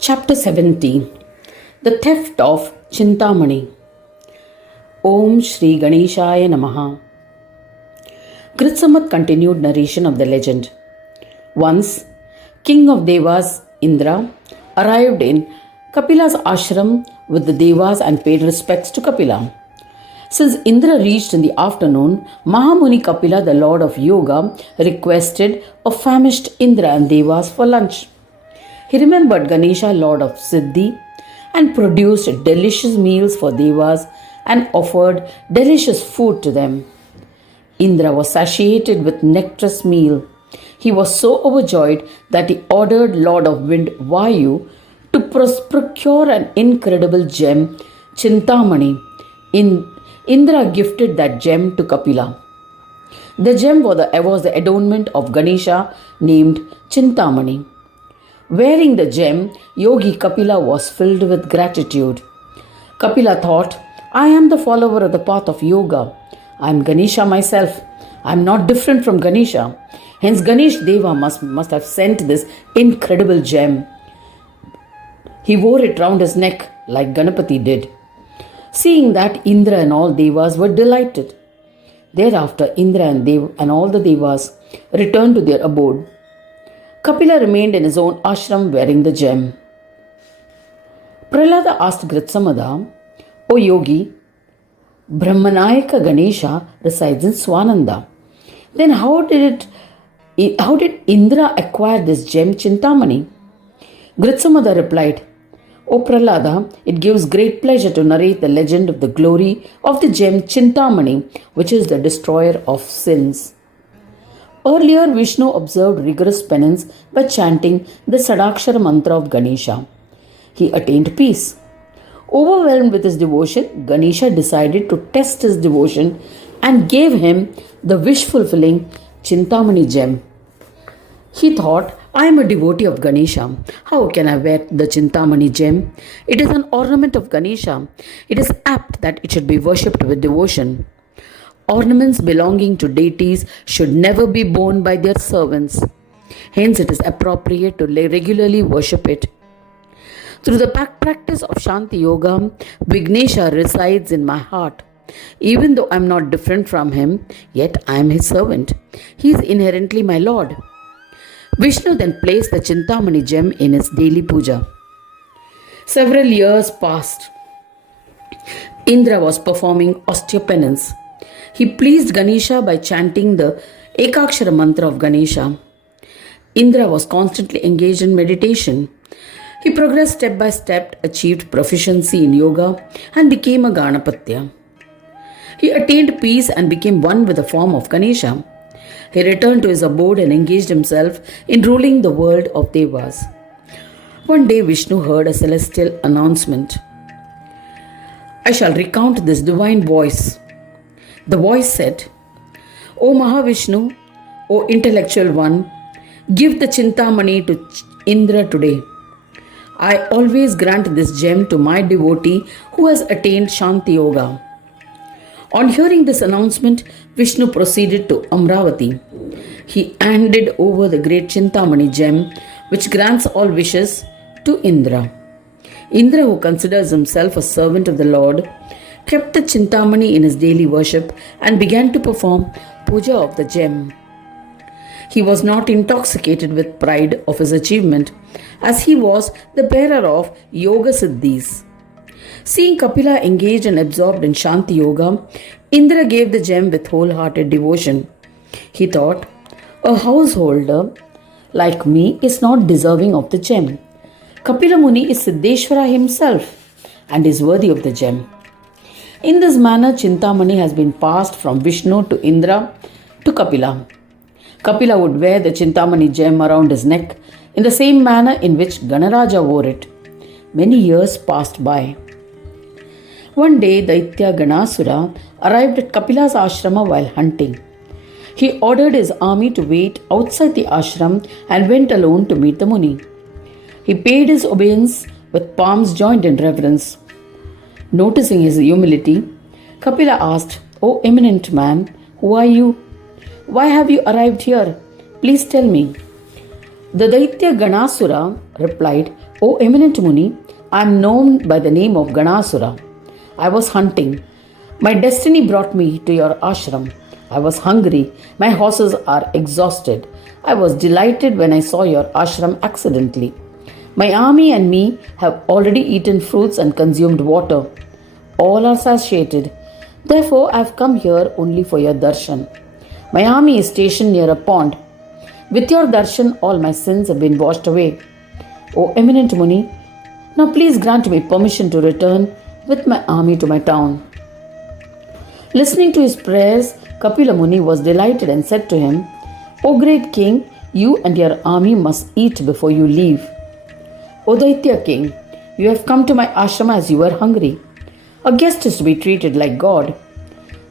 Chapter 70. The Theft of Chintamani. Om Shri Ganeshaya Namaha. Gritsamat continued narration of the legend. Once, King of Devas, Indra, arrived in Kapila's ashram with the Devas and paid respects to Kapila. Since Indra reached in the afternoon, Mahamuni Kapila, the lord of yoga, requested of famished Indra and Devas for lunch. He remembered Ganesha, lord of Siddhi, and produced delicious meals for Devas and offered delicious food to them. Indra was satiated with nectarous meal. He was so overjoyed that he ordered Lord of Wind Vayu to procure an incredible gem, Chintamani. Indra gifted that gem to Kapila. The gem was the adornment of Ganesha named Chintamani. Wearing the gem, Yogi Kapila was filled with gratitude. Kapila thought, I am the follower of the path of yoga. I am Ganesha myself. I am not different from Ganesha. Hence Ganesh Deva must have sent this incredible gem. He wore it round his neck like Ganapati did. Seeing that, Indra and all Devas were delighted. Thereafter, Indra and all the Devas returned to their abode. Kapila remained in his own ashram wearing the gem. Prahlada asked Gritsamada, O Yogi, Brahmanayaka Ganesha resides in Swananda. Then how did Indra acquire this gem Chintamani? Gritsamada replied, O Prahlada, it gives great pleasure to narrate the legend of the glory of the gem Chintamani, which is the destroyer of sins. Earlier, Vishnu observed rigorous penance by chanting the Sadakshara mantra of Ganesha. He attained peace. Overwhelmed with his devotion, Ganesha decided to test his devotion and gave him the wish-fulfilling Chintamani gem. He thought, I am a devotee of Ganesha. How can I wear the Chintamani gem? It is an ornament of Ganesha. It is apt that it should be worshipped with devotion. Ornaments belonging to deities should never be worn by their servants. Hence, it is appropriate to regularly worship it. Through the practice of Shanti Yoga, Vignesha resides in my heart. Even though I am not different from him, yet I am his servant. He is inherently my Lord. Vishnu then placed the Chintamani gem in his daily puja. Several years passed. Indra was performing austere penance. He pleased Ganesha by chanting the Ekakshara mantra of Ganesha. Indra was constantly engaged in meditation. He progressed step by step, achieved proficiency in yoga, and became a Ganapatya. He attained peace and became one with the form of Ganesha. He returned to his abode and engaged himself in ruling the world of Devas. One day Vishnu heard a celestial announcement. I shall recount this divine voice. The voice said, O Mahavishnu, O intellectual one, give the Chintamani to Indra today. I always grant this gem to my devotee who has attained Shanti Yoga. On hearing this announcement, Vishnu proceeded to Amravati. He handed over the great Chintamani gem, which grants all wishes, to Indra. Indra, who considers himself a servant of the Lord, kept the Chintamani in his daily worship and began to perform puja of the gem. He was not intoxicated with pride of his achievement, as he was the bearer of Yoga Siddhis. Seeing Kapila engaged and absorbed in Shanti Yoga, Indra gave the gem with wholehearted devotion. He thought, a householder like me is not deserving of the gem. Kapila Muni is Siddheshwara himself and is worthy of the gem. In this manner, Chintamani has been passed from Vishnu to Indra to Kapila. Kapila would wear the Chintamani gem around his neck in the same manner in which Ganaraja wore it. Many years passed by. One day, Daitya Ganasura arrived at Kapila's ashrama while hunting. He ordered his army to wait outside the ashram and went alone to meet the Muni. He paid his obeisance with palms joined in reverence. Noticing his humility, Kapila asked, O eminent man, who are you? Why have you arrived here? Please tell me. The Daitya Ganasura replied, O eminent Muni, I am known by the name of Ganasura. I was hunting. My destiny brought me to your ashram. I was hungry. My horses are exhausted. I was delighted when I saw your ashram accidentally. My army and me have already eaten fruits and consumed water. All are satiated. Therefore, I have come here only for your darshan. My army is stationed near a pond. With your darshan, all my sins have been washed away. O eminent Muni, now please grant me permission to return with my army to my town. Listening to his prayers, Kapila Muni was delighted and said to him, O great king, you and your army must eat before you leave. O Daitya king, you have come to my ashram as you were hungry. A guest is to be treated like God.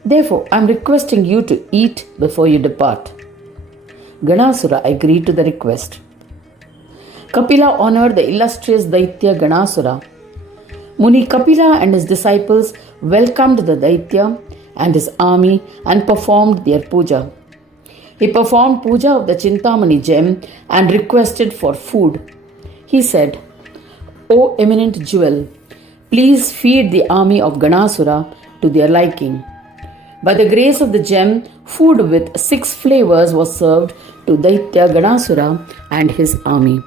Therefore, I am requesting you to eat before you depart. Ganasura agreed to the request. Kapila honored the illustrious Daitya Ganasura. Muni Kapila and his disciples welcomed the Daitya and his army and performed their puja. He performed puja of the Chintamani gem and requested for food. He said, O eminent jewel, please feed the army of Ganasura to their liking. By the grace of the gem, food with 6 flavors was served to Daitya Ganasura and his army.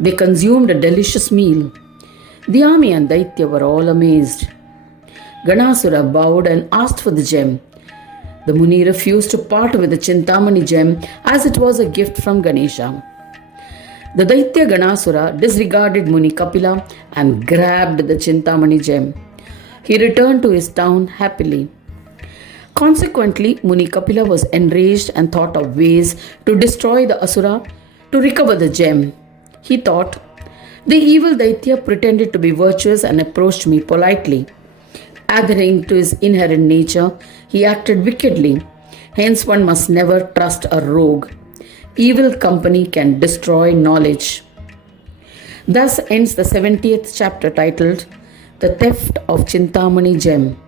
They consumed a delicious meal. The army and Daitya were all amazed. Ganasura bowed and asked for the gem. The Muni refused to part with the Chintamani gem as it was a gift from Ganesha. The Daitya Ganasura disregarded Muni Kapila and grabbed the Chintamani gem. He returned to his town happily. Consequently, Muni Kapila was enraged and thought of ways to destroy the Asura to recover the gem. He thought, the evil Daitya pretended to be virtuous and approached me politely. Adhering to his inherent nature, he acted wickedly. Hence, one must never trust a rogue. Evil company can destroy knowledge. Thus ends the 70th chapter titled The Theft of Chintamani Gem.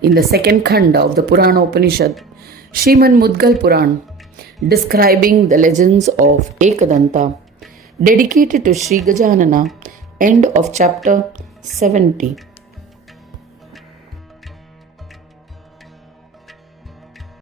In the second khanda of the Purana Upanishad, Sriman Mudgal Purana, describing the legends of Ekadanta, dedicated to Sri Gajanana, end of chapter 70.